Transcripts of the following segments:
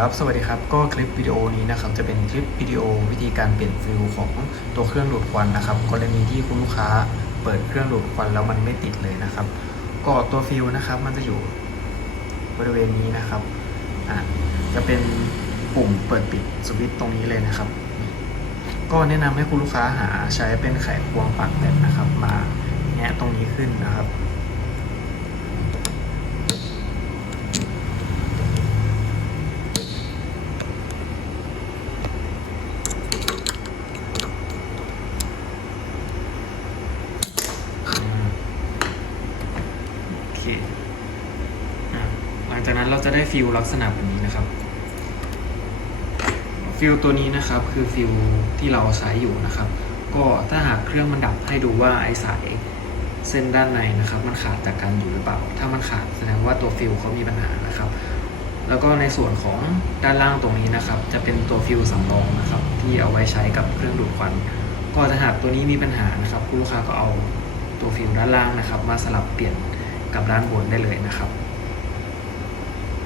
ครับ สวัสดีครับ ก็คลิปวิดีโอนี้นะครับ จะเป็นคลิปวิดีโอวิธีการเปลี่ยนฟิลของตัวเครื่องดูดควันนะครับ กรณีที่คุณลูกค้าเปิดเครื่องดูดควันแล้วมันไม่ติดเลยนะครับ ก็ตัวฟิลนะครับ มันจะอยู่บริเวณนี้นะครับ อ่า จะเป็นปุ่มเปิดปิดสวิตช์ตรงนี้เลยนะครับ ก็แนะนำให้คุณลูกค้าหาใช้เป็นไขควงปักแบตนะครับ มาแงะตรงนี้ขึ้นนะครับ โอ เคหลังจากนั้นเราจะได้ฟิลลักษณะแบบนี้นะครับ ฟิลตัวนี้นะครับคือฟิลที่เราใช้อยู่นะครับ ก็ถ้าหากเครื่องมันดับให้ดูว่าไอสายเส้นด้านในนะครับ มันขาดจากกันอยู่หรือเปล่า ถ้ามันขาดแสดงว่าตัวฟิลเขามีปัญหานะครับ แล้วก็ในส่วนของด้านล่างตรงนี้นะครับ จะเป็นตัวฟิลสำรองนะครับ ที่เอาไว้ใช้กับเครื่องดูดควัน ก็ถ้าหากตัวนี้มีปัญหานะครับผู้ลูกค้าก็เอาตัวฟิลด้านล่างนะครับ มาสลับเปลี่ยน กับด้านบนได้เลยนะครับ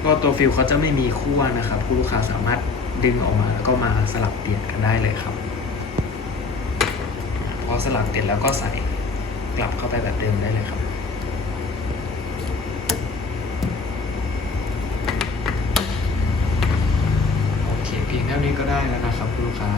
ก็ตัวฟิลเขาจะไม่มีขั้วนะครับผู้ลูกค้าสามารถดึงออกมาแล้วก็มาสลับเปลี่ยนกันได้เลยครับพอสลับเสร็จแล้วก็ใส่กลับเข้าไปแบบเดิมได้เลยครับโอเคเพียงเท่านี้ก็ได้แล้วนะครับคุณลูกค้า